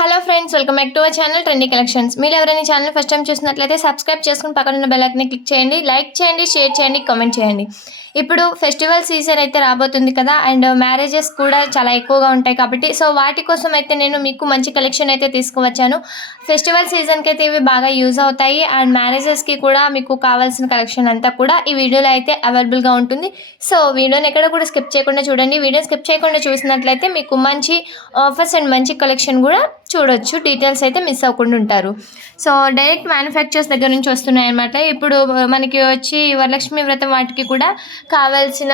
Hello friends, welcome back to our channel trendy collections. మీరు ఎవరైనా channel first time చూసినట్లయితే subscribe చేసుకుని పక్కన ఉన్న బెల్ ఐకాన్ని క్లిక్ చేయండి, లైక్ చేయండి, షేర్ చేయండి, కామెంట్ చేయండి. ఇప్పుడు ఫెస్టివల్ సీజన్ అయితే రాబోతుంది కదా, అండ్ మ్యారేజెస్ కూడా చాలా ఎక్కువగా ఉంటాయి కాబట్టి సో వాటి కోసం అయితే నేను మీకు మంచి కలెక్షన్ అయితే తీసుకువచ్చాను. ఫెస్టివల్ సీజన్కి అయితే ఇవి బాగా యూజ్ అవుతాయి, అండ్ మ్యారేజెస్కి కూడా మీకు కావాల్సిన కలెక్షన్ అంతా కూడా ఈ వీడియోలో అయితే అవైలబుల్గా ఉంటుంది. సో వీడియోని ఎక్కడ కూడా స్కిప్ చేయకుండా చూడండి. వీడియో స్కిప్ చేయకుండా చూసినట్లయితే మీకు మంచి ఆఫర్స్ అండ్ మంచి కలెక్షన్ కూడా చూడొచ్చు. డీటెయిల్స్ అయితే మిస్ అవ్వకుండా ఉంటారు. సో డైరెక్ట్ మ్యానుఫ్యాక్చర్స్ దగ్గర నుంచి వస్తున్నాయి అన్నమాట. ఇప్పుడు మనకి వచ్చి వరలక్ష్మి వ్రతం వాటికి కూడా కావాల్సిన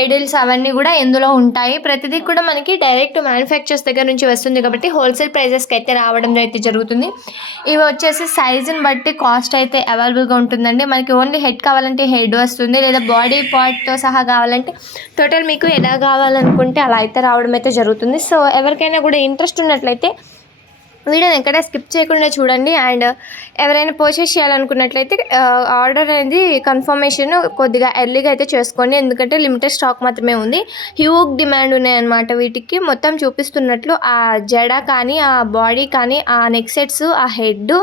ఐడిల్స్ అవన్నీ కూడా ఇందులో ఉంటాయి. ప్రతిదీ కూడా మనకి డైరెక్ట్ మ్యానుఫ్యాక్చర్స్ దగ్గర నుంచి వస్తుంది కాబట్టి హోల్సేల్ ప్రైజెస్కి అయితే రావడం అయితే జరుగుతుంది. ఇవి వచ్చేసి సైజుని బట్టి కాస్ట్ అయితే అవైలబుల్గా ఉంటుందండి. మనకి ఓన్లీ హెడ్ కావాలంటే హెడ్ వస్తుంది, లేదా బాడీ పార్ట్తో సహా కావాలంటే టోటల్ మీకు ఎలా కావాలనుకుంటే అలా అయితే రావడం అయితే జరుగుతుంది. సో ఎవరికైనా కూడా ఇంట్రెస్ట్ ఉన్నట్లయితే వీడియోని ఎక్కడ స్కిప్ చేయకుండా చూడండి. అండ్ ఎవరైనా పర్చేస్ చేయాలనుకున్నట్లయితే ఆర్డర్ అనేది కన్ఫర్మేషన్ కొద్దిగా ఎర్లీగా అయితే చేసుకోండి, ఎందుకంటే లిమిటెడ్ స్టాక్ మాత్రమే ఉంది. హ్యూజ్ డిమాండ్ ఉన్నాయన్నమాట. వీటికి మొత్తం చూపిస్తున్నట్లు ఆ జడ కానీ, ఆ బాడీ కానీ, ఆ నెక్ సెట్స్, ఆ హెడ్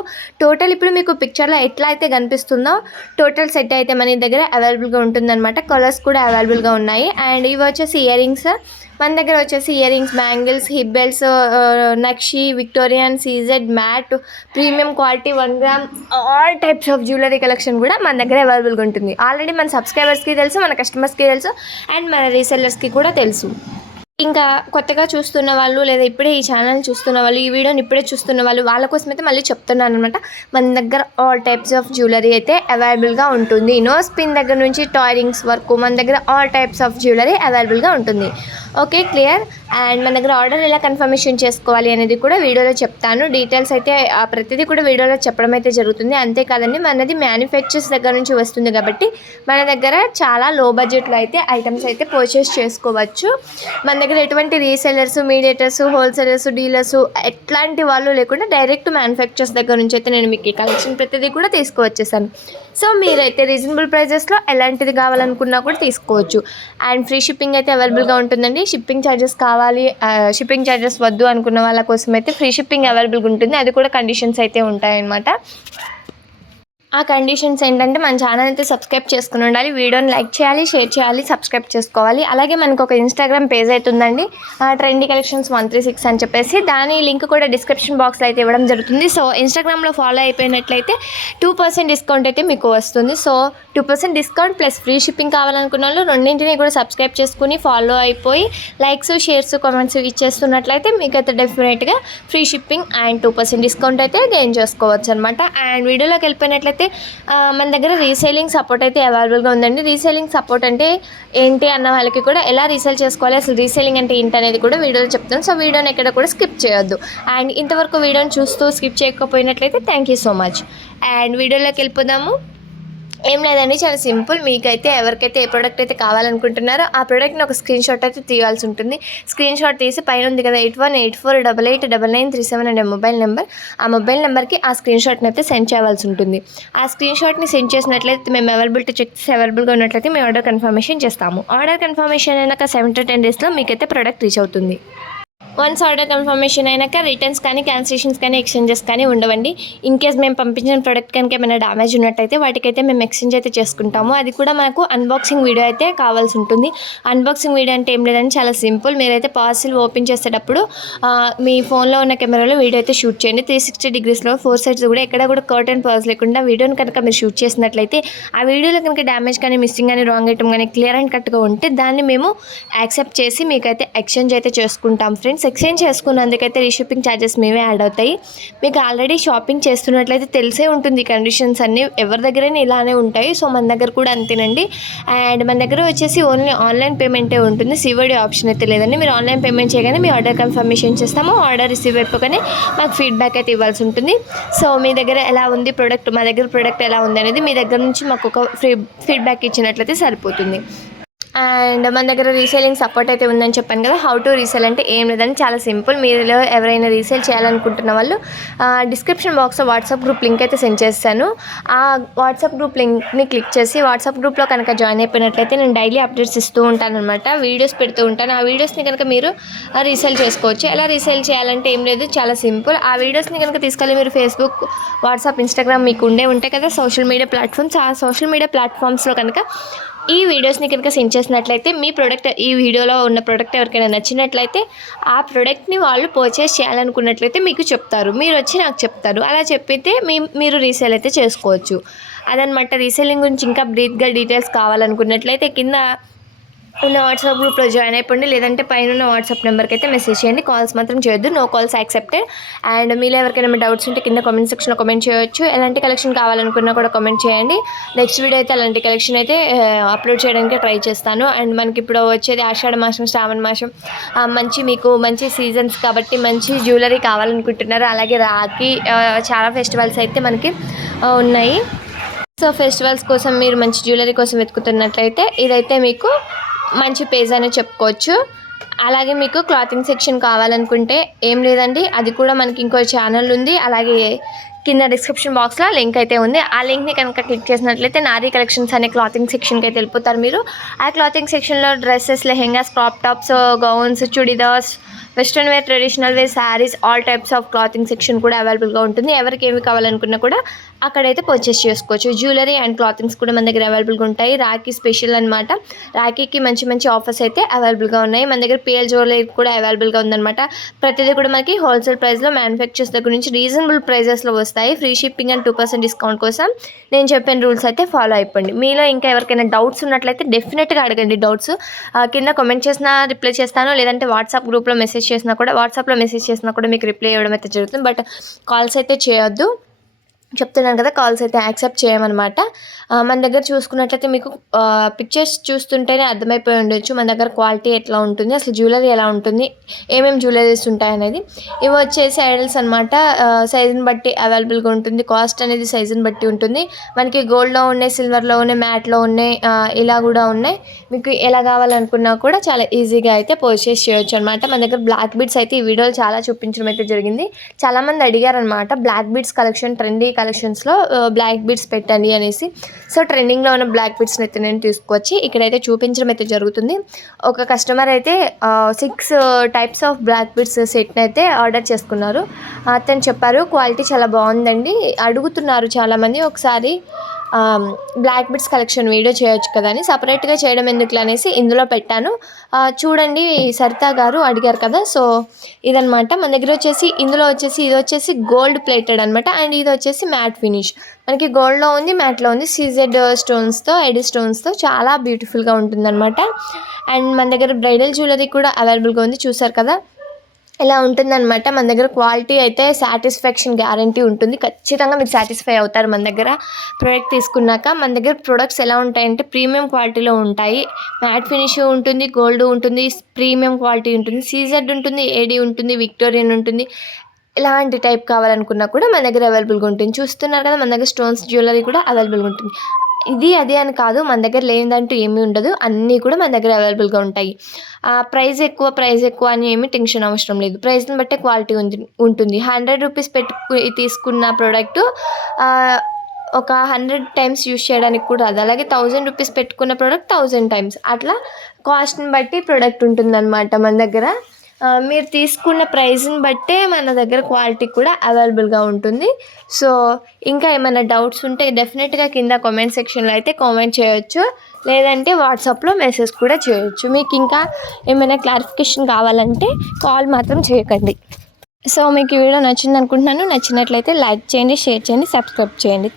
టోటల్ ఇప్పుడు మీకు పిక్చర్లో ఎట్లా అయితే కనిపిస్తుందో టోటల్ సెట్ అయితే మన దగ్గర అవైలబుల్గా ఉంటుందన్నమాట. కలర్స్ కూడా అవైలబుల్గా ఉన్నాయి. అండ్ ఇవి వచ్చేసి ఇయర్ రింగ్స్ మన దగ్గర వచ్చేసి earrings, bangles, hip belts, నక్షి, Victorian, CZ, matte, premium quality 1 gram all types of jewellery collection కూడా మన దగ్గర అవైలబుల్గా ఉంటుంది. ఆల్రెడీ మన సబ్స్క్రైబర్స్కి తెలుసు, మన కస్టమర్స్కి తెలుసు, అండ్ మన రీసెల్లర్స్కి కూడా తెలుసు. ఇంకా కొత్తగా చూస్తున్న వాళ్ళు, లేదా ఇప్పుడే ఈ ఛానల్ చూస్తున్న వాళ్ళు, ఈ వీడియోని ఇప్పుడే చూస్తున్న వాళ్ళు, వాళ్ళ కోసం అయితే మళ్ళీ చెప్తున్నాను అనమాట. మన దగ్గర ఆల్ టైప్స్ ఆఫ్ జ్యువెలరీ అయితే అవైలబుల్గా ఉంటుంది. నో స్పిన్ దగ్గర నుంచి టాయ్ రింగ్స్ వరకు మన దగ్గర ఆల్ టైప్స్ ఆఫ్ జ్యువెలరీ అవైలబుల్గా ఉంటుంది. Okay, clear. అండ్ మన దగ్గర ఆర్డర్ ఎలా కన్ఫర్మేషన్ చేసుకోవాలి అనేది కూడా వీడియోలో చెప్తాను. డీటెయిల్స్ అయితే ప్రతిదీ కూడా వీడియోలో చెప్పడం అయితే జరుగుతుంది. అంతేకాదండి, మనది మ్యానుఫ్యాక్చర్స్ దగ్గర నుంచి వస్తుంది కాబట్టి మన దగ్గర చాలా లో బడ్జెట్లో అయితే ఐటమ్స్ అయితే పర్చేస్ చేసుకోవచ్చు. మన దగ్గర ఎటువంటి రీసెలర్స్, మీడియేటర్స్, హోల్సేలర్స్, డీలర్స్ ఎట్లాంటి వాళ్ళు లేకుండా డైరెక్ట్ మ్యానుఫ్యాక్చర్స్ దగ్గర నుంచి అయితే నేను మీకు ఈ కలెక్షన్ ప్రతిదీ కూడా తీసుకువచ్చేసాను. సో మీరైతే రీజనబుల్ ప్రైజెస్లో ఎలాంటిది కావాలనుకున్నా కూడా తీసుకోవచ్చు. అండ్ ఫ్రీ షిప్పింగ్ అయితే అవైలబుల్గా ఉంటుందండి. షిప్పింగ్ ఛార్జెస్ కావాలి, షిప్పింగ్ ఛార్జెస్ వద్దు అనుకున్న వాళ్ళ కోసం అయితే ఫ్రీ షిప్పింగ్ అవైలబుల్గా ఉంటుంది. అది కూడా కండిషన్స్ అయితే ఉంటాయన్నమాట. ఆ కండిషన్స్ ఏంటంటే మన ఛానల్ అయితే సబ్స్క్రైబ్ చేసుకుని ఉండాలి, వీడియోని లైక్ చేయాలి, షేర్ చేయాలి, సబ్స్క్రైబ్ చేసుకోవాలి. అలాగే మనకు ఒక ఇన్స్టాగ్రామ్ పేజ్ అయితే ఉందండి, ట్రెండీ కలెక్షన్స్ 136 అని చెప్పేసి. దాని లింక్ కూడా డిస్క్రిప్షన్ బాక్స్లో అయితే ఇవ్వడం జరుగుతుంది. సో ఇన్స్టాగ్రామ్లో ఫాలో అయిపోయినట్లయితే 2% డిస్కౌంట్ అయితే మీకు వస్తుంది. So 2% discount plus free shipping కావాలనుకున్న వాళ్ళు రెండింటిని కూడా సబ్స్క్రైబ్ చేసుకుని ఫాలో అయిపోయి లైక్స్, షేర్స్, కామెంట్స్ ఇచ్చేస్తున్నట్లయితే మీకు అయితే డెఫినెట్గా ఫ్రీ షిప్పింగ్ అండ్ 2% డిస్కౌంట్ అయితే గెయిన్ చేసుకోవచ్చు అనమాట. అండ్ వీడియోలోకి వెళ్ళిపోయినట్లయితే మన దగ్గర రీసేలింగ్ సపోర్ట్ అయితే అవైలబుల్గా ఉందండి. రీసేలింగ్ సపోర్ట్ అంటే ఏంటి అన్న వాళ్ళకి కూడా ఎలా రీసేల్ చేసుకోవాలి, అసలు రీసేలింగ్ అంటే ఏంటి అనేది కూడా వీడియోలో చెప్తాను. సో వీడియోని ఎక్కడ కూడా స్కిప్ చేయొద్దు. అండ్ ఇంతవరకు వీడియోని చూస్తూ స్కిప్ చేయకపోయినట్లయితే thank you so much. And వీడియోలోకి వెళ్ళిపోదాము. ఏం లేదండి, చాలా సింపుల్. మీకైతే ఎవరికైతే ఏ ప్రోడక్ట్ అయితే కావాలనుకుంటున్నారో ఆ ప్రోడక్ట్ని ఒక స్క్రీన్ షాట్ అయితే తీయాల్సి ఉంటుంది. స్క్రీన్ షాట్ తీసి పైన ఉంది కదా 8184889937 అనే మొబైల్ నెంబర్, ఆ మొబైల్ నెంబర్కి ఆ స్క్రీన్ షాట్ని అయితే సెండ్ చేయాల్సి ఉంటుంది. ఆ స్క్రీన్ షాట్ని సెండ్ చేసినట్లయితే మేము అవైలబిలిటీ చెక్ చేసి అవైలబుల్గా ఉన్నట్లయితే మేము ఆర్డర్ కన్ఫర్మేషన్ చేస్తాము. ఆర్డర్ కన్ఫర్మేషన్ అయినాక 7 to 10 డేస్లో మీకైతే ప్రోడక్ట్ రీచ్ అవుతుంది. వన్స్ ఆర్డర్ కన్ఫర్మేషన్ అయినాక రిటర్న్స్ కానీ, క్యాన్సిలేషన్స్ కానీ, ఎక్స్చేంజెస్ కానీ ఉండవండి. ఇన్ కేస్ మేము పంపించిన ప్రోడక్ట్ కనుక ఏమైనా డ్యామేజ్ ఉన్నట్టయితే వాటికైతే మేము ఎక్స్చేంజ్ అయితే చేసుకుంటాము. అది కూడా మనకు అన్బాక్సింగ్ వీడియో అయితే కావాల్సి ఉంటుంది. అన్బాక్సింగ్ వీడియో అంటే ఏం లేదండి, చాలా సింపుల్. మీరైతే పార్సిల్ ఓపెన్ చేసేటప్పుడు మీ ఫోన్లో ఉన్న కెమెరాలో వీడియో అయితే షూట్ చేయండి. 360 degreesలో 4 sides కూడా ఎక్కడ కూడా కట్ అండ్ పాజ్ లేకుండా వీడియోని కనుక మీరు షూట్ చేసినట్లయితే ఆ వీడియోలో కనుక డ్యామేజ్ కానీ, మిస్సింగ్ కానీ, రాంగ్ ఐటమ్ కానీ క్లియర్ అండ్ కట్గా ఉంటే దాన్ని మేము యాక్సెప్ట్ చేసి మీకైతే ఎక్స్చేంజ్ అయితే చేసుకుంటాం ఫ్రెండ్స్. ఎక్స్చేంజ్ చేసుకున్నందుకైతే రీషిప్పింగ్ ఛార్జెస్ మేమే యాడ్ అవుతాయి. మీకు ఆల్రెడీ షాపింగ్ చేస్తున్నట్లయితే తెలిసే ఉంటుంది కండిషన్స్ అన్నీ, ఎవరి దగ్గరైనా ఇలానే ఉంటాయి. సో మన దగ్గర కూడా అంతేనండి. అండ్ మన దగ్గర వచ్చేసి ఓన్లీ ఆన్లైన్ పేమెంటే ఉంటుంది, సిఓడి ఆప్షన్ అయితే లేదండి. మీరు ఆన్లైన్ పేమెంట్ చేయగానే మీ ఆర్డర్ కన్ఫర్మేషన్ చేస్తాము. ఆర్డర్ రిసీవ్ అయిపోగానే మాకు ఫీడ్బ్యాక్ అయితే ఇవ్వాల్సి ఉంటుంది. సో మీ దగ్గర ఎలా ఉంది ప్రోడక్ట్, మా దగ్గర ప్రోడక్ట్ ఎలా ఉంది అనేది మీ దగ్గర నుంచి మాకు ఒక ఫీడ్బ్యాక్ ఇచ్చినట్లయితే సరిపోతుంది. అండ్ మన దగ్గర రీసేలింగ్ సపోర్ట్ అయితే ఉందని చెప్పాను కదా. హౌ టు రీసేల్ అంటే ఏం లేదండి, చాలా సింపుల్. మీలో ఎవరైనా రీసేల్ చేయాలనుకుంటున్న వాళ్ళు డిస్క్రిప్షన్ బాక్స్లో వాట్సాప్ గ్రూప్ లింక్ అయితే సెండ్ చేస్తాను. ఆ వాట్సాప్ గ్రూప్ లింక్ని క్లిక్ చేసి వాట్సాప్ గ్రూప్లో కనుక జాయిన్ అయిపోయినట్లయితే నేను డైలీ అప్డేట్స్ ఇస్తూ ఉంటాను అనమాట. వీడియోస్ పెడుతూ ఉంటాను. ఆ వీడియోస్ని కనుక మీరు రీసేల్ చేసుకోవచ్చు. ఎలా రీసేల్ చేయాలంటే ఏం లేదు, చాలా సింపుల్. ఆ వీడియోస్ని కనుక తీసుకెళ్ళి మీరు ఫేస్బుక్, వాట్సాప్, ఇన్స్టాగ్రామ్ మీకు ఉంటాయి కదా సోషల్ మీడియా ప్లాట్ఫామ్స్. ఆ సోషల్ మీడియా ప్లాట్ఫామ్స్లో కనుక ఈ వీడియోస్ని కనుక సెండ్ చేసినట్లయితే మీ ప్రోడక్ట్, ఈ వీడియోలో ఉన్న ప్రోడక్ట్ ఎవరికైనా నచ్చినట్లయితే ఆ ప్రోడక్ట్ని వాళ్ళు పర్చేస్ చేయాలనుకున్నట్లయితే మీకు చెప్తారు. మీరు వచ్చి నాకు చెప్తారు. అలా చెప్పితే మీరు రీసేల్ అయితే చేసుకోవచ్చు. అదనమాట. రీసేలింగ్ గురించి ఇంకా బ్రీఫ్గా డీటెయిల్స్ కావాలనుకున్నట్లయితే కింద ఉన్న వాట్సాప్ గ్రూప్లో జాయిన్ అయిపోండి, లేదంటే పైన ఉన్న వాట్సాప్ నెంబర్కి అయితే మెసేజ్ చేయండి. కాల్స్ మాత్రం చేయొద్దు, నో కాల్స్ యాక్సెప్టెడ్. అండ్ మీలో ఎవరికైనా డౌట్స్ ఉంటే కింద కామెంట్ సెక్షన్లో కామెంట్ చేయొచ్చు. ఎలాంటి కలెక్షన్ కావాలనుకున్నా కూడా కామెంట్ చేయండి. నెక్స్ట్ వీడియో అయితే అలాంటి కలెక్షన్ అయితే అప్లోడ్ చేయడానికి ట్రై చేస్తాను. అండ్ మనకి ఇప్పుడు వచ్చేది ఆషాఢ మాసం, శ్రావణ మాసం, మీకు మంచి సీజన్స్ కాబట్టి మంచి జ్యువెలరీ కావాలనుకుంటున్నారు. అలాగే రాఖీ, చాలా ఫెస్టివల్స్ అయితే మనకి ఉన్నాయి. సో ఫెస్టివల్స్ కోసం మీరు మంచి జ్యువెలరీ కోసం వెతుకుతున్నట్లయితే ఇదైతే మీకు మంచి పేజ్ అని చెప్పుకోవచ్చు. అలాగే మీకు క్లాతింగ్ సెక్షన్ కావాలనుకుంటే ఏం లేదండి, అది కూడా మనకి ఇంకో ఛానల్ ఉంది. అలాగే కింద డిస్క్రిప్షన్ బాక్స్లో లింక్ అయితే ఉంది. ఆ లింక్ని కనుక క్లిక్ చేసినట్లయితే నారీ కలెక్షన్స్ అనే క్లాతింగ్ సెక్షన్కి అయితే వెళ్ళిపోతారు మీరు. ఆ క్లాతింగ్ సెక్షన్లో dresses, lehengas, crop tops, gowns, churidars, western wear, traditional wear, saris, all types of clothing section కూడా అవైలబుల్గా ఉంటుంది. ఎవరికి ఏమి కావాలనుకున్నా కూడా అక్కడైతే పర్చేస్ చేసుకోవచ్చు. జ్యువెలరీ అండ్ క్లాతింగ్స్ కూడా మన దగ్గర అవైలబుల్గా ఉంటాయి. రాఖీ స్పెషల్ అనమాట. రాఖీకి మంచి మంచి ఆఫర్స్ అయితే అవైలబుల్గా ఉన్నాయి. మన దగ్గర పిఎల్ జ్యువెలరీ కూడా అవైలబుల్గా ఉందన్నమాట. ప్రతిదీ కూడా మనకి హోల్సేల్ ప్రైస్లో మ్యానుఫ్యాక్చర్స్ దగ్గర నుంచి రీజనబుల్ ప్రైజెస్లో వస్తాయి. ఫ్రీ షిప్పింగ్ అండ్ 2% డిస్కౌంట్ కోసం నేను చెప్పిన రూల్స్ అయితే ఫాలో అయిపోండి. మీలో ఇంకా ఎవరికైనా డౌట్స్ ఉన్నట్లయితే డెఫినెట్గా అడగండి. డౌట్స్ కింద కామెంట్ చేసినా రిప్లై చేస్తాను, లేదంటే వాట్సాప్ గ్రూప్లో వాట్సాప్లో మెసేజ్ చేసినా కూడా మీకు రిప్లై ఇవ్వడం అయితే జరుగుతుంది. బట్ కాల్స్ అయితే చేయొద్దు, చెప్తున్నాను కదా, కాల్స్ అయితే యాక్సెప్ట్ చేయమన్నమాట. మన దగ్గర చూసుకున్నట్లయితే మీకు పిక్చర్స్ చూస్తుంటేనే అర్థమైపోయి ఉండొచ్చు మన దగ్గర క్వాలిటీ ఎట్లా ఉంటుంది, అసలు జ్యువెలరీ ఎలా ఉంటుంది, ఏమేమి జ్యువెలరీస్ ఉంటాయి అనేది. ఇవి వచ్చేసి ఐడల్స్ అనమాట. సైజుని బట్టి అవైలబుల్గా ఉంటుంది. కాస్ట్ అనేది సైజుని బట్టి ఉంటుంది. మనకి గోల్డ్లో ఉన్నాయి, సిల్వర్లో ఉన్నాయి, మ్యాట్లో ఉన్నాయి, ఇలా కూడా ఉన్నాయి. మీకు ఎలా కావాలనుకున్నా కూడా చాలా ఈజీగా అయితే పర్చేస్ చేయొచ్చు అనమాట. మన దగ్గర బ్లాక్ బీడ్స్ అయితే ఈ వీడియోలో చాలా చూపించడం అయితే జరిగింది. చాలామంది అడిగారనమాట బ్లాక్ బీడ్స్ కలెక్షన్, ట్రెండీ కలెక్షన్స్లో బ్లాక్ బీడ్స్ పెట్టండి అనేసి. సో ట్రెండింగ్లో ఉన్న బ్లాక్ బీడ్స్ని అయితే నేను తీసుకొచ్చి ఇక్కడైతే చూపించడం అయితే జరుగుతుంది. ఒక కస్టమర్ అయితే 6 టైప్స్ ఆఫ్ బ్లాక్ బీడ్స్ సెట్ని అయితే ఆర్డర్ చేసుకున్నారు. అతను చెప్పారు క్వాలిటీ చాలా బాగుందండి, అడుగుతున్నారు చాలామంది ఒకసారి బ్లాక్ బీడ్స్ కలెక్షన్ వీడియో చేయొచ్చు కదా అని. సపరేట్గా చేయడం ఎందుకు అనేసి ఇందులో పెట్టాను. చూడండి, సరితా గారు అడిగారు కదా. సో ఇదనమాట మన దగ్గర వచ్చేసి. ఇందులో వచ్చేసి ఇది వచ్చేసి గోల్డ్ ప్లేటెడ్ అనమాట. అండ్ ఇది వచ్చేసి మ్యాట్ ఫినిష్. మనకి గోల్డ్లో ఉంది, మ్యాట్లో ఉంది, సీజెడ్ స్టోన్స్తో, ఐడి స్టోన్స్తో చాలా బ్యూటిఫుల్గా ఉంటుందన్నమాట. అండ్ మన దగ్గర బ్రైడల్ జ్యువెలరీ కూడా అవైలబుల్గా ఉంది, చూసారు కదా. ఇలా ఉంటుందన్నమాట. మన దగ్గర క్వాలిటీ అయితే సాటిస్ఫాక్షన్ గ్యారంటీ ఉంటుంది. ఖచ్చితంగా మీరు సాటిస్ఫై అవుతారు మన దగ్గర ప్రోడక్ట్ తీసుకున్నాక. మన దగ్గర ప్రొడక్ట్స్ ఎలా ఉంటాయంటే ప్రీమియం క్వాలిటీలో ఉంటాయి. మ్యాట్ ఫినిష్ ఉంటుంది, గోల్డ్ ఉంటుంది, ప్రీమియం క్వాలిటీ ఉంటుంది, సీజెడ్ ఉంటుంది, ఏడీ ఉంటుంది, విక్టోరియన్ ఉంటుంది. ఎలాంటి టైప్ కావాలనుకున్నా కూడా మన దగ్గర అవైలబుల్గా ఉంటుంది. చూస్తున్నారు కదా, మన దగ్గర స్టోన్స్ జ్యువెలరీ కూడా అవైలబుల్గా ఉంటుంది. ఇది అదే అని కాదు, మన దగ్గర లేనిదంటూ ఏమీ ఉండదు, అన్నీ కూడా మన దగ్గర అవైలబుల్గా ఉంటాయి. ప్రైస్ ఎక్కువ అని ఏమీ టెన్షన్ అవసరం లేదు. ప్రైస్ని బట్టే క్వాలిటీ ఉంటుంది. 100 రూపీస్ తీసుకున్న ప్రోడక్ట్ ఒక 100 టైమ్స్ యూజ్ చేయడానికి కూడా రాదు. అలాగే 1000 రూపీస్ పెట్టుకున్న ప్రోడక్ట్ 1000 టైమ్స్, అట్లా కాస్ట్ని బట్టి ప్రోడక్ట్ ఉంటుందన్నమాట మన దగ్గర. మీరు తీసుకున్న ప్రైస్ని బట్టే మన దగ్గర క్వాలిటీ కూడా అవైలబుల్గా ఉంటుంది. సో ఇంకా ఏమైనా డౌట్స్ ఉంటే డెఫినెట్గా కింద కామెంట్ సెక్షన్లో అయితే కామెంట్ చేయొచ్చు, లేదంటే వాట్సాప్లో మెసేజ్ కూడా చేయొచ్చు. మీకు ఇంకా ఏమైనా క్లారిఫికేషన్ కావాలంటే కాల్ మాత్రం చేయకండి. సో మీకు ఈ వీడియో నచ్చింది అనుకుంటున్నాను. నచ్చినట్లయితే లైక్ చేయండి, షేర్ చేయండి, సబ్స్క్రైబ్ చేయండి.